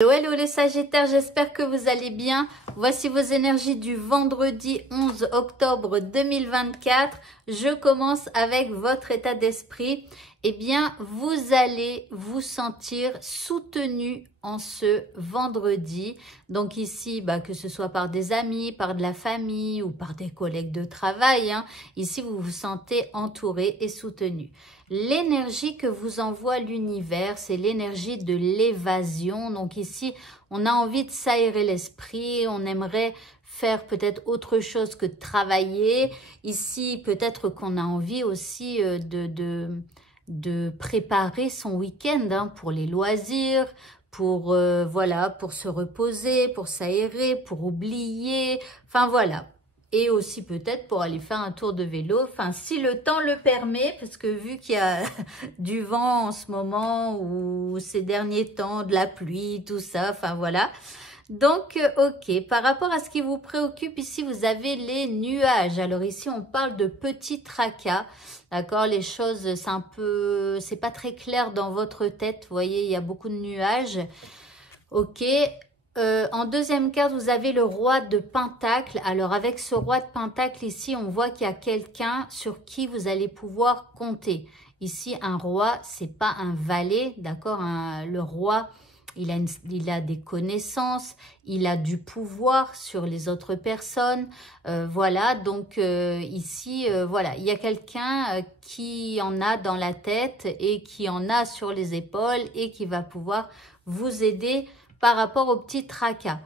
Hello, hello les Sagittaires, j'espère que vous allez bien. Voici vos énergies du vendredi 11 octobre 2024. Je commence avec votre état d'esprit. Eh bien, vous allez vous sentir soutenu en ce vendredi. Donc ici, que ce soit par des amis, par de la famille ou par des collègues de travail, ici vous vous sentez entouré et soutenu. L'énergie que vous envoie l'univers, c'est l'énergie de l'évasion. Donc ici, on a envie de s'aérer l'esprit, on aimerait faire peut-être autre chose que de travailler. Ici, peut-être qu'on a envie aussi de préparer son week-end pour les loisirs, pour voilà, pour se reposer, pour s'aérer, pour oublier, enfin voilà. Et aussi peut-être pour aller faire un tour de vélo, enfin si le temps le permet, parce que vu qu'il y a du vent en ce moment ou ces derniers temps, de la pluie, tout ça, enfin voilà. Donc ok, par rapport à ce qui vous préoccupe, ici vous avez les nuages. Alors ici on parle de petits tracas, d'accord? Les choses, c'est un peu, c'est pas très clair dans votre tête, vous voyez, il y a beaucoup de nuages. Ok. En deuxième carte, vous avez le roi de Pentacle. Alors, avec ce roi de Pentacle, ici, on voit qu'il y a quelqu'un sur qui vous allez pouvoir compter. Ici, un roi, c'est pas un valet, d'accord? Le roi, il a des connaissances, il a du pouvoir sur les autres personnes. Voilà, donc ici, voilà, il y a quelqu'un qui en a dans la tête et qui en a sur les épaules et qui va pouvoir vous aider par rapport au petit tracas.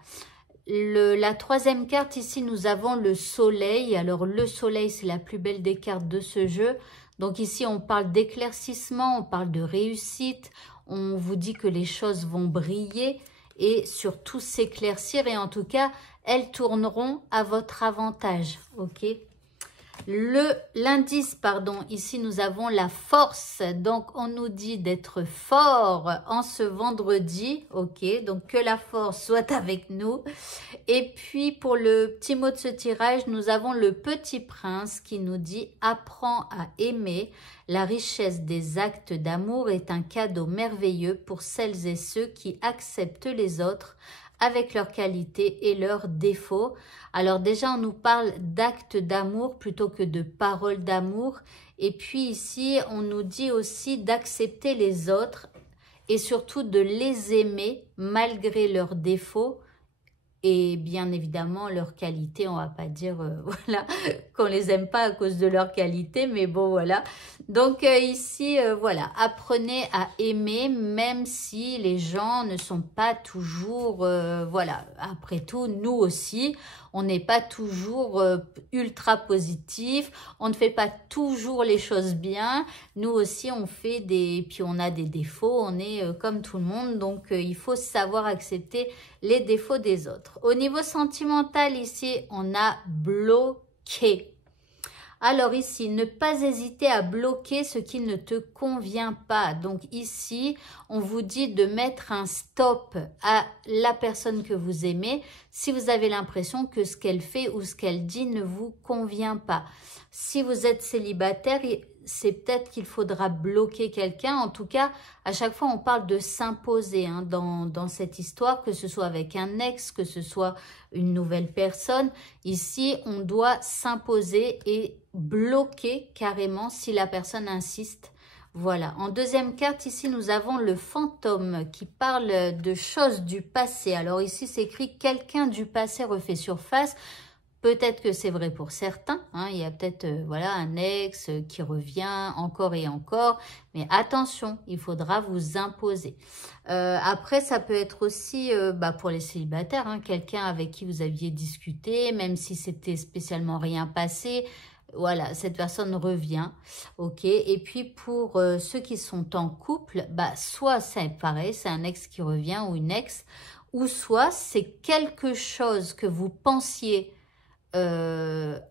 La troisième carte, ici, nous avons le soleil. Alors, le soleil, c'est la plus belle des cartes de ce jeu. Donc, ici, on parle d'éclaircissement, on parle de réussite. On vous dit que les choses vont briller et surtout s'éclaircir. Et en tout cas, elles tourneront à votre avantage. Ok ? L'indice, pardon, ici nous avons la force, donc on nous dit d'être fort en ce vendredi, ok, donc que la force soit avec nous. Et puis pour le petit mot de ce tirage, nous avons le petit prince qui nous dit « Apprends à aimer, la richesse des actes d'amour est un cadeau merveilleux pour celles et ceux qui acceptent les autres avec leurs qualités et leurs défauts. » Alors déjà, on nous parle d'actes d'amour plutôt que de paroles d'amour. Et puis ici, on nous dit aussi d'accepter les autres et surtout de les aimer malgré leurs défauts. Et bien évidemment, leurs qualités, on ne va pas dire voilà, qu'on ne les aime pas à cause de leurs qualités, mais bon, voilà. Donc ici, voilà, apprenez à aimer, même si les gens ne sont pas toujours, voilà, après tout, nous aussi, on n'est pas toujours ultra positif, on ne fait pas toujours les choses bien, nous aussi on fait puis on a des défauts, on est comme tout le monde, donc il faut savoir accepter les défauts des autres. Au niveau sentimental, ici, on a bloqué. Alors ici, ne pas hésiter à bloquer ce qui ne te convient pas. Donc ici, on vous dit de mettre un stop à la personne que vous aimez si vous avez l'impression que ce qu'elle fait ou ce qu'elle dit ne vous convient pas. Si vous êtes célibataire, c'est peut-être qu'il faudra bloquer quelqu'un. En tout cas, à chaque fois, on parle de s'imposer dans cette histoire, que ce soit avec un ex, que ce soit une nouvelle personne. Ici, on doit s'imposer et bloquer carrément si la personne insiste. Voilà. En deuxième carte, ici, nous avons le fantôme qui parle de choses du passé. Alors ici, c'est écrit « Quelqu'un du passé refait surface ». Peut-être que c'est vrai pour certains, il y a peut-être voilà, un ex qui revient encore et encore, mais attention, il faudra vous imposer. Après, ça peut être aussi pour les célibataires, quelqu'un avec qui vous aviez discuté, même si c'était spécialement rien passé, voilà, cette personne revient, ok. Et puis pour ceux qui sont en couple, soit c'est pareil, c'est un ex qui revient ou une ex, ou soit c'est quelque chose que vous pensiez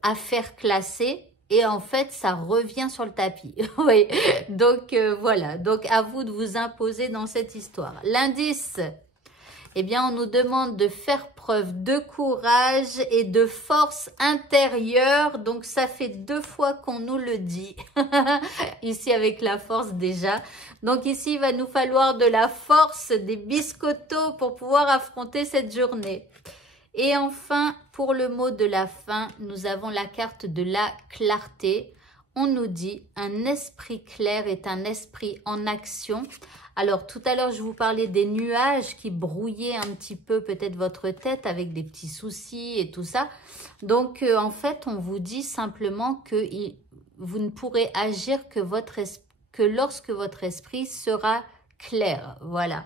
affaire classée et en fait ça revient sur le tapis. Oui, donc voilà, donc à vous de vous imposer dans cette histoire. L'indice, eh bien on nous demande de faire preuve de courage et de force intérieure, donc ça fait 2 fois qu'on nous le dit ici avec la force déjà. Donc ici, il va nous falloir de la force, des biscottos pour pouvoir affronter cette journée. Et enfin, pour le mot de la fin, nous avons la carte de la clarté. On nous dit un esprit clair est un esprit en action. Alors tout à l'heure, je vous parlais des nuages qui brouillaient un petit peu peut-être votre tête avec des petits soucis et tout ça. Donc en fait, on vous dit simplement que vous ne pourrez agir que lorsque votre esprit sera clair. Voilà.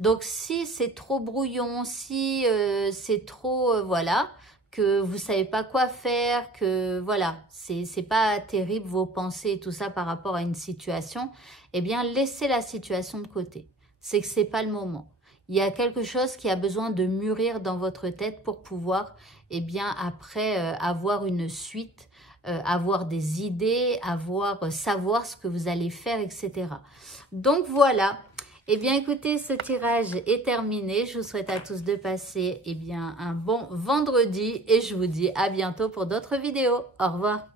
Donc si c'est trop brouillon, si c'est trop, voilà, que vous savez pas quoi faire, que voilà, c'est pas terrible vos pensées et tout ça par rapport à une situation, eh bien laissez la situation de côté. C'est que c'est pas le moment. Il y a quelque chose qui a besoin de mûrir dans votre tête pour pouvoir, eh bien après avoir une suite, avoir des idées, savoir ce que vous allez faire, etc. Donc voilà. Eh bien, écoutez, ce tirage est terminé. Je vous souhaite à tous de passer un bon vendredi et je vous dis à bientôt pour d'autres vidéos. Au revoir.